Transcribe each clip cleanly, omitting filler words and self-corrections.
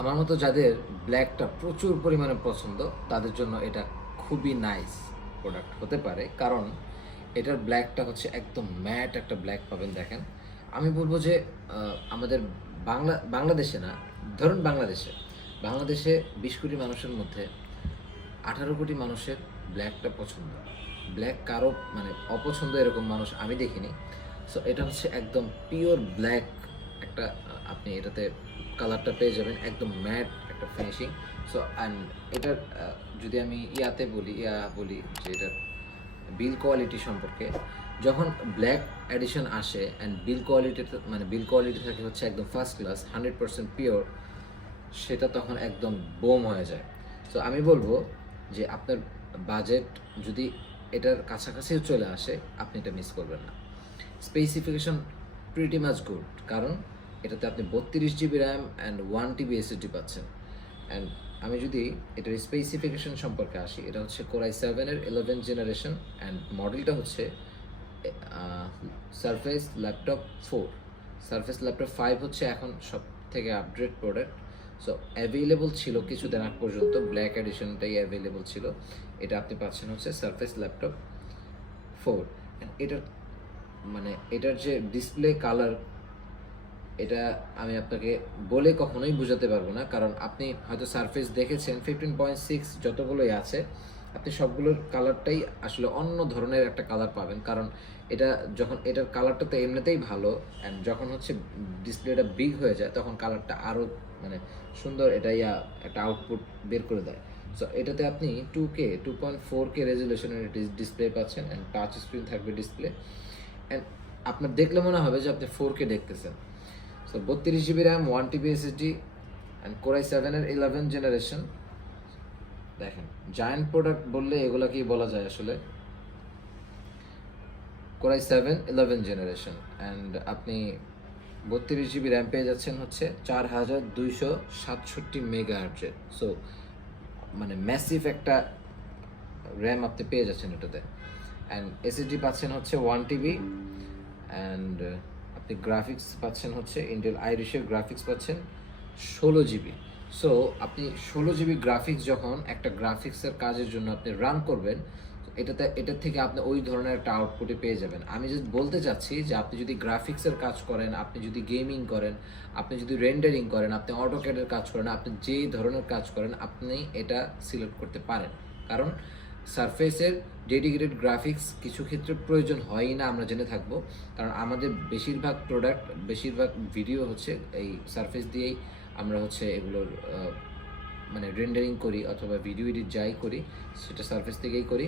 আমার মতো যাদের ব্ল্যাকটা প্রচুর পরিমাণে পছন্দ তাদের জন্য এটা খুবই নাইস প্রোডাক্ট হতে পারে, কারণ এটার ব্ল্যাকটা হচ্ছে একদম ম্যাট একটা ব্ল্যাক পাবেন। দেখেন, আমি বলবো যে আমাদের বাংলাদেশে না, ধরুন বাংলাদেশে 20 কোটি মানুষের মধ্যে 18 কোটি মানুষের ব্ল্যাকটা পছন্দ। ব্ল্যাক কারো মানে অপছন্দ এরকম মানুষ আমি দেখিনি। সো এটা হচ্ছে একদম পিওর ব্ল্যাক একটা আপনি এটাতে কালারটা পেয়ে যাবেন, একদম ম্যাট একটা ফিনিশিং। সো অ্যান্ড এটার যদি আমি বলি যে এটার বিল কোয়ালিটি সম্পর্কে, যখন ব্ল্যাক এডিশন আসে অ্যান্ড বিল কোয়ালিটি থাকে হচ্ছে একদম ফার্স্ট ক্লাস 100% পিওর, সেটা তখন একদম বোম হয়ে যায়। তো আমি বলবো যে আপনার বাজেট যদি এটার কাছাকাছিও চলে আসে, আপনি এটা মিস করবেন না। স্পেসিফিকেশন প্রিটি মাচ গুড, কারণ এটাতে আপনি 32 GB RAM and 1 TB SSD পাচ্ছেন। অ্যান্ড আমি যদি এটার স্পেসিফিকেশন সম্পর্কে আসি, এটা হচ্ছে কোরাই 7-এর 11th জেনারেশন অ্যান্ড মডেলটা হচ্ছে সারফেস ল্যাপটপ 4। সারফেস ল্যাপটপ 5 হচ্ছে এখন সব থেকে আপডেট প্রোডাক্ট। সো অ্যাভেলেবল ছিল কিছুদিন আগ পর্যন্ত, ব্ল্যাক এডিশনটাই অ্যাভেলেবল ছিল। এটা আপনি পাচ্ছেন হচ্ছে সারফেস ল্যাপটপ 4। এটার এটার যে ডিসপ্লে কালার, এটা আমি আপনাকে বলে কখনোই বোঝাতে পারবো না, কারণ আপনি হয়তো সারফেস দেখেছেন 15.6 যতগুলোই আছে, আপনি সবগুলোর কালারটাই আসলে অন্য ধরনের একটা কালার পাবেন। কারণ এটা যখন এটার কালারটা তো এমনিতেই ভালো, অ্যান্ড যখন হচ্ছে ডিসপ্লেটা বিগ হয়ে যায় তখন কালারটা আরও মানে সুন্দর, এটা একটা আউটপুট বের করে দেয়। সো এটাতে আপনি 2.4K রেজলিউশনের ডিসপ্লে পাচ্ছেন অ্যান্ড টাচ স্ক্রিন থাকবে ডিসপ্লে। অ্যান্ড আপনার দেখলে মনে হবে যে আপনি 4K দেখতেছেন। So 32 GB RAM, 1 TB SSD and core i 7-এর 11th জেনারেশন। দেখেন, জায়ান্ট প্রোডাক্ট বললে এগুলাকেই বলা যায় আসলে। কোরাই 7 11th জেনারেশন অ্যান্ড আপনি 32 জিবি র্যাম পেয়ে যাচ্ছেন হচ্ছে 4267 মেগাহার্টজের। সো ম্যাসিভ একটা র্যাম আপনি পেয়ে যাচ্ছেন এটাতে। অ্যান্ড এসএসডি পাচ্ছেন হচ্ছে 1 TB অ্যান্ড আপনি গ্রাফিক্স পাচ্ছেন হচ্ছে ইন্টেল আইরিশের গ্রাফিক্স পাচ্ছেন 16 জিবি। সো আপনি 16 জিবি গ্রাফিক্স যখন একটা গ্রাফিক্সের কাজের জন্য আপনি রান করবেন, এটার থেকে আপনি ওই ধরনের একটা আউটপুটে পেয়ে যাবেন। আমি জাস্ট বলতে চাচ্ছি যে আপনি যদি গ্রাফিক্সের কাজ করেন, আপনি যদি গেমিং করেন, আপনি যদি রেন্ডারিং করেন, আপনি অটোক্যাডের কাজ করেন, আপনি যেই ধরনের কাজ করেন আপনি এটা সিলেক্ট করতে পারেন। কারণ সারফেসের ডেডিকেটেড গ্রাফিক্স কিছু ক্ষেত্রে প্রয়োজন হয়ই না, আমরা জেনে থাকবো। কারণ আমাদের বেশিরভাগ ভিডিও হচ্ছে এই সারফেস দিয়েই আমরা হচ্ছে এগুলোর রেন্ডারিং করি অথবা ভিডিও এডিট যাই করি সেটা সারফেস থেকেই করি।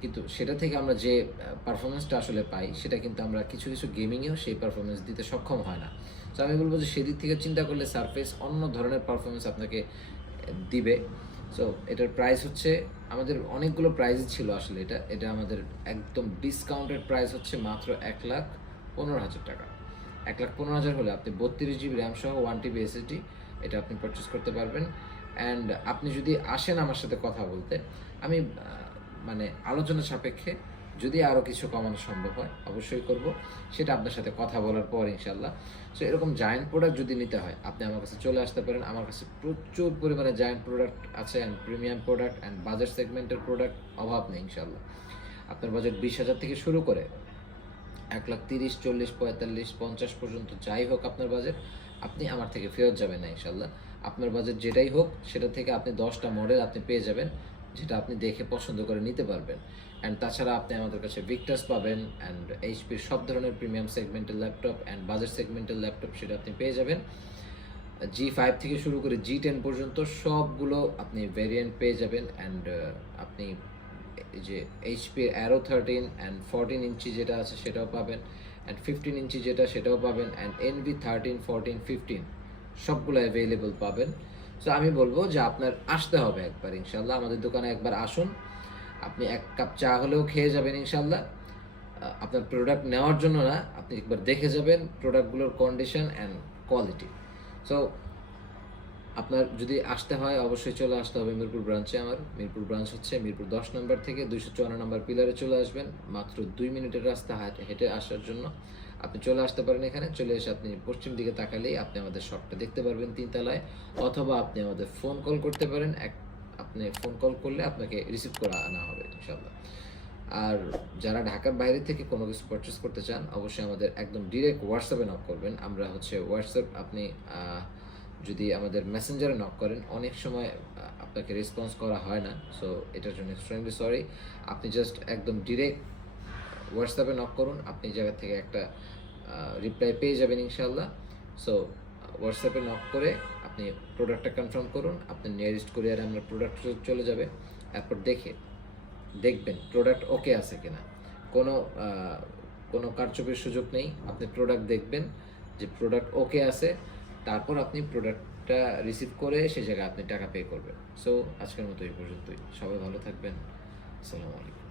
কিন্তু সেটা থেকে আমরা যে পারফরমেন্সটা আসলে পাই, সেটা কিন্তু আমরা কিছু কিছু গেমিংয়েও সেই পারফরমেন্স দিতে সক্ষম হয় না। তো আমি বলবো যে সেদিক থেকে চিন্তা করলে সারফেস অন্য ধরনের পারফরমেন্স আপনাকে দিবে। সো এটার প্রাইস হচ্ছে, আমাদের অনেকগুলো প্রাইস ছিল আসলে, এটা এটা আমাদের একদম ডিসকাউন্টেড প্রাইস হচ্ছে মাত্র 1,15,000 টাকা। 1,15,000 হলে আপনি 32 জিবি র্যাম সহ 1 TB এসএসডি এটা আপনি পারচেস করতে পারবেন। অ্যান্ড আপনি যদি আসেন আমার সাথে কথা বলতে, আমি আলোচনা সাপেক্ষে যদি আরও কিছু কমানো সম্ভব হয় অবশ্যই করব, সেটা আপনার সাথে কথা বলার পর ইনশাল্লাহ। সো এরকম জায়ান্ট প্রোডাক্ট যদি নিতে হয় আপনি আমার কাছে চলে আসতে পারেন। আমার কাছে প্রচুর পরিমাণে জায়ান্ট প্রোডাক্ট আছে অ্যান্ড প্রিমিয়াম প্রোডাক্ট অ্যান্ড বাজার সেগমেন্টের প্রোডাক্ট অভাব নেই ইনশাল্লাহ। আপনার বাজেট 20,000 থেকে শুরু করে 1,30,000, 40, 45, 50 পর্যন্ত যাই হোক আপনার বাজেট, আপনি আমার থেকে ফেরত যাবেন না ইনশাল্লাহ। আপনার বাজেট যেটাই হোক সেটা থেকে আপনি 10টা মডেল আপনি পেয়ে যাবেন, যেটা আপনি দেখে পছন্দ করে নিতে পারবেন। অ্যান্ড তাছাড়া আপনি আমাদের কাছে ভিক্টাস পাবেন অ্যান্ড এইচপির সব ধরনের প্রিমিয়াম সেগমেন্টের ল্যাপটপ অ্যান্ড বাজার সেগমেন্টের ল্যাপটপ সেটা আপনি পেয়ে যাবেন। G5 থেকে শুরু করে G10 পর্যন্ত সবগুলো আপনি ভেরিয়েন্ট পেয়ে যাবেন। অ্যান্ড আপনি এই যে এইচপির অ্যারো 13 অ্যান্ড 14 ইঞ্চি যেটা আছে সেটাও পাবেন, অ্যান্ড 15 ইঞ্চি যেটা সেটাও পাবেন, অ্যান্ড NV 13, 14, 15 সবগুলো অ্যাভেলেবল পাবেন। সো আমি বলবো যে আপনার আসতে হবে একবার ইনশাল্লাহ, আমাদের দোকানে একবার আসুন। আপনি এক কাপ চা হলেও খেয়ে যাবেন ইনশাল্লাহ। আপনার প্রোডাক্ট নেওয়ার জন্য না, আপনি একবার দেখে যাবেন প্রোডাক্টগুলোর কন্ডিশন অ্যান্ড কোয়ালিটি। সো আপনার যদি আসতে হয় অবশ্যই চলে আসতে হবে মিরপুর ব্রাঞ্চে। আমার মিরপুর ব্রাঞ্চ হচ্ছে মিরপুর 10 নম্বর থেকে 254 নম্বর পিলারে চলে আসবেন, মাত্র 2 মিনিটের রাস্তা হেঁটে আসার জন্য আপনি চলে আসতে পারেন এখানে, চলে এসে আপনি পশ্চিম দিকে তাকালেই আপনি আমাদের শপটা দেখতে পারবেন 3 তলায়, অথবা আপনি আমাদের ফোন কল করতে পারেন। আপনি ফোন কল করলে আপনাকে রিসিভ করে আনা হবে ইনশাআল্লাহ। আর যারা ঢাকার বাইরে থেকে কোনো কিছু পারচেস করতে চান, অবশ্যই আমাদের একদম ডিরেক্ট হোয়াটসঅ্যাপে নক করবেন। আমরা হচ্ছে হোয়াটসঅ্যাপ, আপনি যদি আমাদের মেসেঞ্জারে নক করেন, অনেক সময় আপনাকে রেসপন্স করা হয় না। সো এটার জন্য এক্সট্রিমলি সরি। আপনি জাস্ট একদম ডিরেক্ট হোয়াটসঅ্যাপে নক করুন, আপনি এই জায়গা থেকে একটা রিপ্লাই পেয়ে যাবেন ইনশাআল্লাহ। সো হোয়াটসঅ্যাপে নক করে আপনি প্রোডাক্টটা কনফার্ম করুন, আপনার নিয়ারেস্ট কুরিয়ারে আমরা প্রোডাক্ট চলে যাবে। এরপর দেখবেন প্রোডাক্ট ওকে আছে কিনা। কোনো কোনো কারচুপির সুযোগ নেই। আপনি প্রোডাক্ট দেখবেন যে প্রোডাক্ট ওকে আছে, তারপর আপনি প্রোডাক্টটা রিসিভ করে সে জায়গায় আপনি টাকা পে করবেন। সো আজকের মতো এই পর্যন্তই। সবাই ভালো থাকবেন। আসসালামু আলাইকুম।